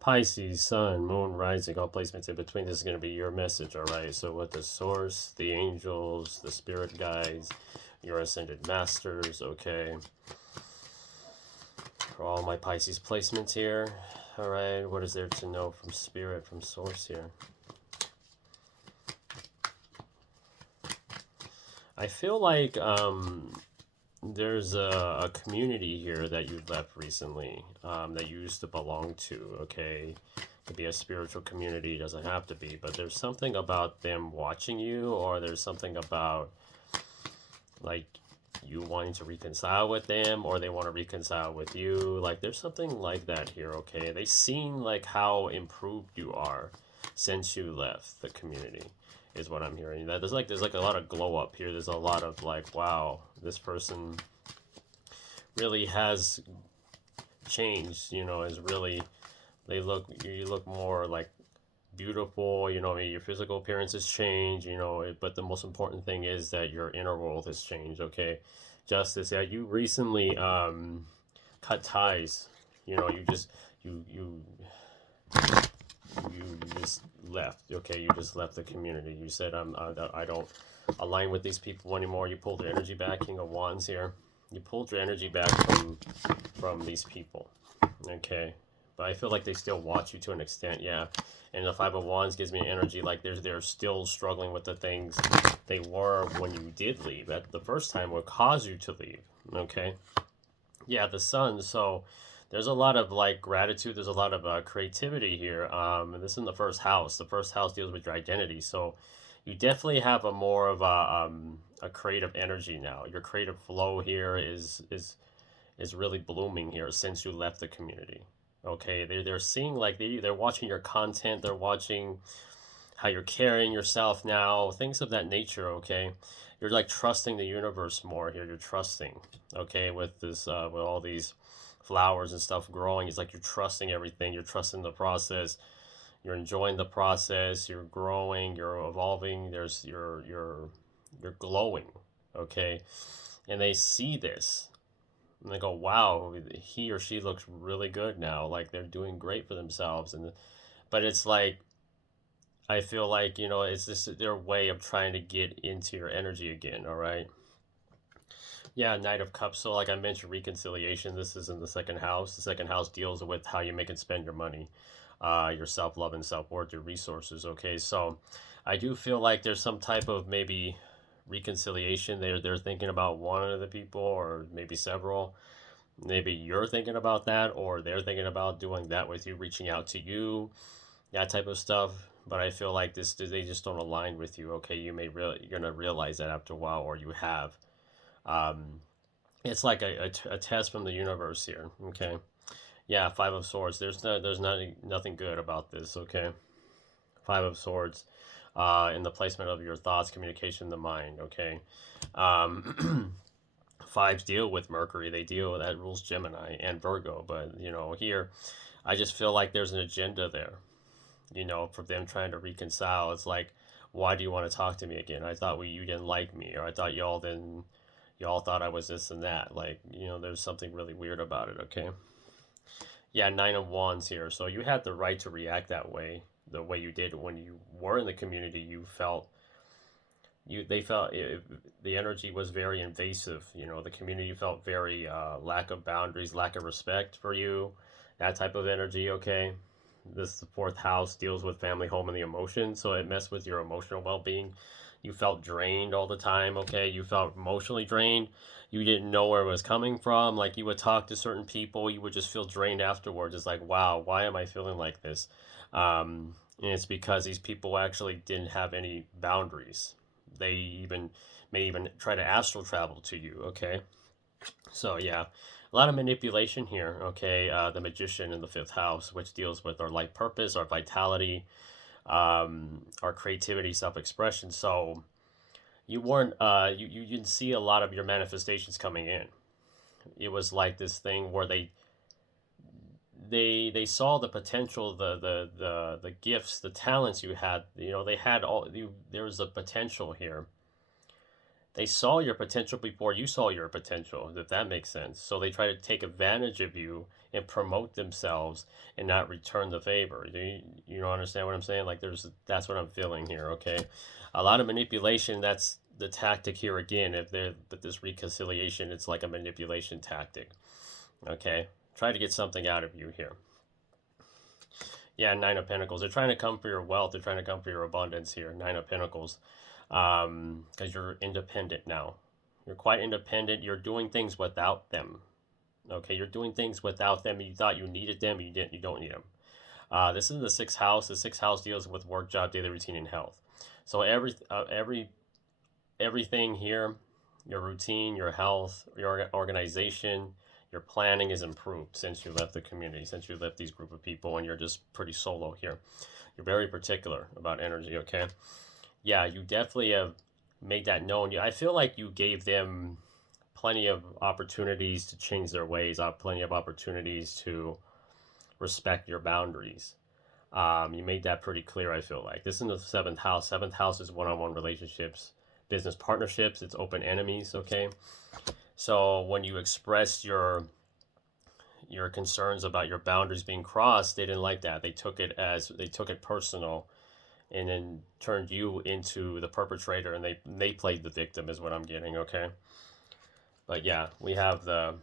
Pisces, Sun, Moon, Rising, all placements in between. This is going to be your message, all right? So with the source, the angels, the spirit guides, your ascended masters, okay? For all my Pisces placements here, all right? What is there to know from spirit, from source here? I feel like there's a community here that you left recently that you used to belong to, okay? Could be a spiritual community, doesn't have to be, but there's something about them watching you, or there's something about like you wanting to reconcile with them, or they want to reconcile with you. Like there's something like that here, okay? They seen like how improved you are since you left the community, is what I'm hearing. That there's like a lot of glow up here. There's a lot of like, wow, this person really has changed, you know, is really, you look more like beautiful, you know, your physical appearance has changed, you know, but the most important thing is that your inner world has changed, okay? Justice, yeah, you recently cut ties, you know, you just left, okay? You just left the community. You said, I don't align with these people anymore. You pulled your energy back. King of Wands here. You pulled your energy back from these people, okay? But I feel like they still watch you to an extent, yeah. And the Five of Wands gives me energy like they're still struggling with the things they were when you did leave. At the first time, what caused you to leave, okay? Yeah, the Sun. So there's a lot of like gratitude. There's a lot of creativity here. And this is in the first house. The first house deals with your identity. So you definitely have a more of a creative energy now. Your creative flow here is really blooming here since you left the community. Okay, they're seeing like they're watching your content. They're watching how you're carrying yourself now, things of that nature, okay? You're like trusting the universe more here. You're trusting, okay, with this, with all these flowers and stuff growing. It's like you're trusting everything. You're trusting the process. You're enjoying the process. You're growing. You're evolving. You're glowing, okay? And they see this and they go, "Wow, he or she looks really good now. Like they're doing great for themselves." And but it's like I feel like, you know, it's just their way of trying to get into your energy again, all right? Yeah, Knight of Cups. So, like I mentioned, reconciliation. This is in the second house. The second house deals with how you make and spend your money, your self love and self worth, your resources, okay? So, I do feel like there's some type of maybe reconciliation. They're thinking about one of the people, or maybe several. Maybe you're thinking about that, or they're thinking about doing that with you, reaching out to you, that type of stuff. But I feel like this they just don't align with you. Okay, you're gonna realize that after a while, or you have. Um, it's like a test from the universe here. Okay, yeah, Five of Swords. There's nothing good about this. Okay, Five of Swords, in the placement of your thoughts, communication, the mind. Okay, um, fives deal with Mercury. They deal with that rules Gemini and Virgo. But you know here, I just feel like there's an agenda there, you know, for them trying to reconcile. It's like, why do you want to talk to me again? I thought you didn't like me, or I thought y'all thought I was this and that. Like, you know, there's something really weird about it. Okay, yeah, Nine of Wands here. So you had the right to react that way, the way you did when you were in the community. You felt they felt the energy was very invasive. You know, the community felt very lack of boundaries, lack of respect for you, that type of energy. Okay, this fourth house deals with family, home, and the emotions, so it messed with your emotional well-being. You felt drained all the time. Okay, you felt emotionally drained. You didn't know where it was coming from. Like you would talk to certain people, you would just feel drained afterwards. It's like, wow, why am I feeling like this? And it's because these people actually didn't have any boundaries. They even may even try to astral travel to you. Okay, so yeah, a lot of manipulation here. Okay, the Magician in the fifth house, which deals with our life purpose, our vitality, our creativity, self-expression. So you weren't, you didn't see a lot of your manifestations coming in. It was like this thing where they saw the potential, the gifts, the talents you had. You know, they had all. There was a potential here, They saw your potential before you saw your potential, if that makes sense. So they try to take advantage of you and promote themselves and not return the favor. You don't understand what I'm saying? Like that's what I'm feeling here, okay? A lot of manipulation, that's the tactic here again. But this reconciliation, it's like a manipulation tactic. Okay? Try to get something out of you here. Yeah, Nine of Pentacles. They're trying to come for your wealth. They're trying to come for your abundance here. Nine of Pentacles. Because you're independent now. You're quite independent. You're doing things without them. Okay, you're doing things without them. You thought you needed them. You didn't. You don't need them. This is the sixth house. The sixth house deals with work, job, daily routine, and health. So everything here, your routine, your health, your organization, your planning is improved since you left the community, since you left these group of people, and you're just pretty solo here. You're very particular about energy, okay? Yeah, you definitely have made that known. I feel like you gave them plenty of opportunities to change their ways, plenty of opportunities to respect your boundaries. You made that pretty clear, I feel like. This is the seventh house. Seventh house is one-on-one relationships, business partnerships. It's open enemies, okay? So when you expressed your concerns about your boundaries being crossed, they didn't like that. They took it personal, and then turned you into the perpetrator, and they played the victim, is what I'm getting, okay? But yeah, we have the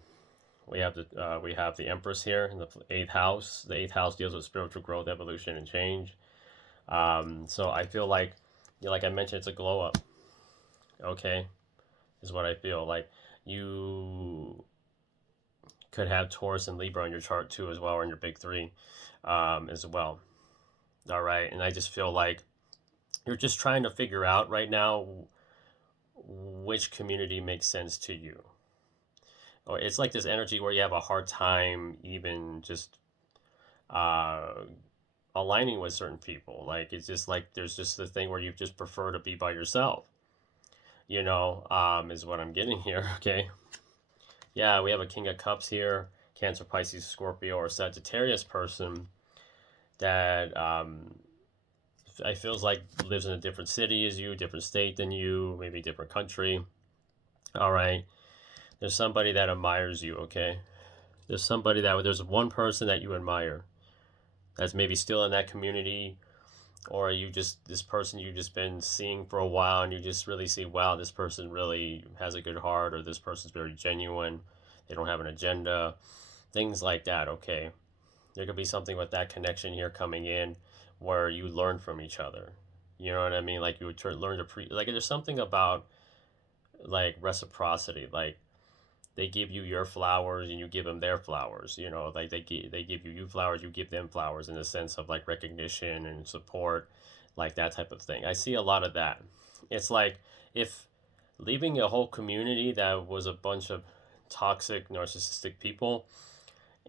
Empress here in the eighth house. The eighth house deals with spiritual growth, evolution, and change. So I feel like, like I mentioned, it's a glow up. Okay, is what I feel like. You could have Taurus and Libra on your chart too, as well, or in your big three, as well. All right, and I just feel like you're just trying to figure out right now which community makes sense to you. Or it's like this energy where you have a hard time even just aligning with certain people. Like it's just like there's just the thing where you just prefer to be by yourself. Is what I'm getting here. Okay. Yeah, we have a King of Cups here. Cancer, Pisces, Scorpio, or Sagittarius person that I feels like lives in a different city as you, different state than you, maybe different country. All right. There's somebody that admires you, okay? There's one person that you admire that's maybe still in that community, or this person you've just been seeing for a while, and you just really see, wow, this person really has a good heart, or this person's very genuine. They don't have an agenda, things like that, okay? There could be something with that connection here coming in where you learn from each other. You know what I mean? Like you would learn to like there's something about like reciprocity, like they give you your flowers and you give them their flowers. Like they give you flowers, you give them flowers, in the sense of like recognition and support, like that type of thing. I see a lot of that. It's like if leaving a whole community that was a bunch of toxic, narcissistic people,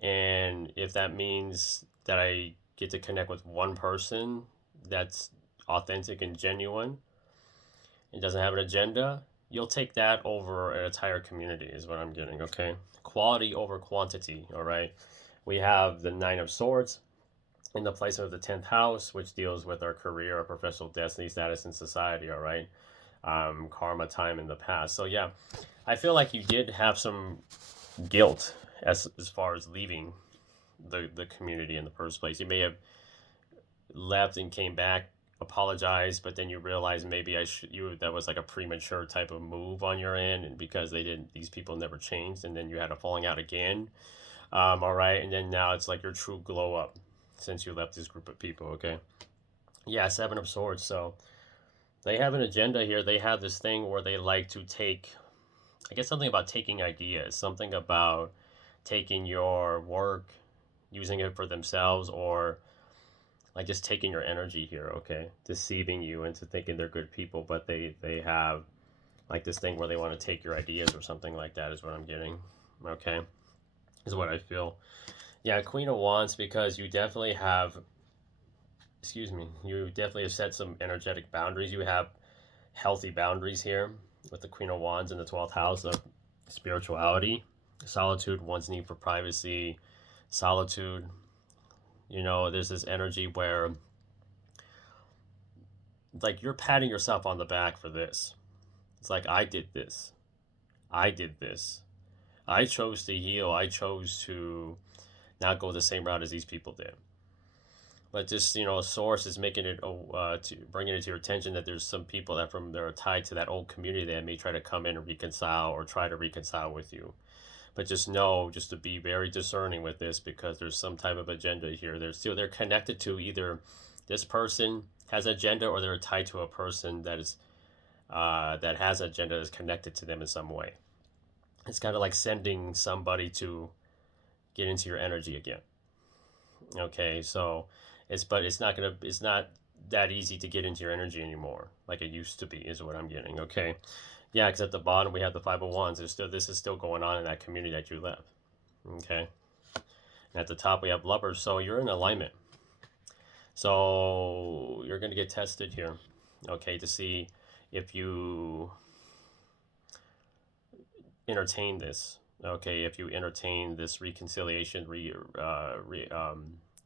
and if that means that I get to connect with one person that's authentic and genuine and doesn't have an agenda, you'll take that over an entire community, is what I'm getting, okay? Quality over quantity, all right? We have the Nine of Swords in the place of the 10th house, which deals with our career, our professional destiny, status in society, all right? Karma, time in the past. So yeah, I feel like you did have some guilt as far as leaving the community in the first place. You may have left and came back, apologized, but then you realize maybe that was like a premature type of move on your end, and because these people never changed, and then you had a falling out again. All right, and then now it's like your true glow up since you left this group of people, okay? Yeah, Seven of Swords. So they have an agenda here. They have this thing where they like to take, I guess, something about taking ideas, something about taking your work, using it for themselves, or like just taking your energy here, okay? Deceiving you into thinking they're good people, but they have like this thing where they want to take your ideas or something like that, is what I'm getting, okay? Is what I feel. Yeah, Queen of Wands, because you definitely have, you definitely have set some energetic boundaries. You have healthy boundaries here with the Queen of Wands in the 12th house of spirituality, solitude, one's need for privacy, solitude. There's this energy where like you're patting yourself on the back for this. It's like, I did this. I did this. I chose to heal. I chose to not go the same route as these people did. But just, a source is making it, to bringing it to your attention that there's some people that are tied to that old community that may try to come in and reconcile or try to reconcile with you. But just know, just to be very discerning with this, because there's some type of agenda here. They're connected to either this person has an agenda, or they're tied to a person that is that has an agenda, is connected to them in some way. It's kind of like sending somebody to get into your energy again. Okay, so it's not that easy to get into your energy anymore like it used to be, is what I'm getting. Okay, yeah, because at the bottom we have the 501s. This is still going on in that community that you left. Okay, and at the top we have lovers. So you're in alignment. So you're going to get tested here, okay, to see if you entertain this. Okay, if you entertain this reconciliation,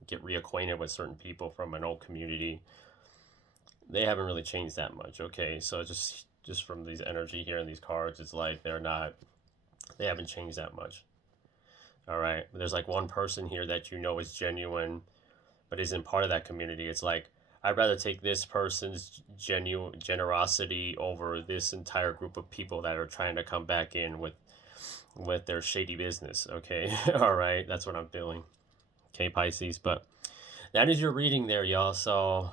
get reacquainted with certain people from an old community. They haven't really changed that much. Okay, so just from these energy here and these cards, it's like they haven't changed that much. All right, there's like one person here that is genuine, but isn't part of that community. It's like, I'd rather take this person's genuine generosity over this entire group of people that are trying to come back in with their shady business. Okay, all right, that's what I'm feeling. Okay, Pisces, but that is your reading there, y'all. So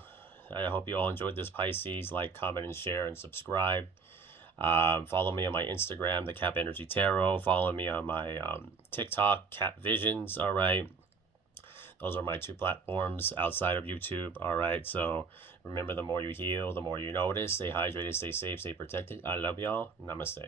I hope you all enjoyed this, Pisces. Like, comment, and share, and subscribe. Follow me on my Instagram, the Cap Energy Tarot. Follow me on my TikTok, Cap Visions. All right, those are my two platforms outside of YouTube. All right, so remember, the more you heal, the more you notice. Stay hydrated, stay safe, stay protected. I love y'all. Namaste.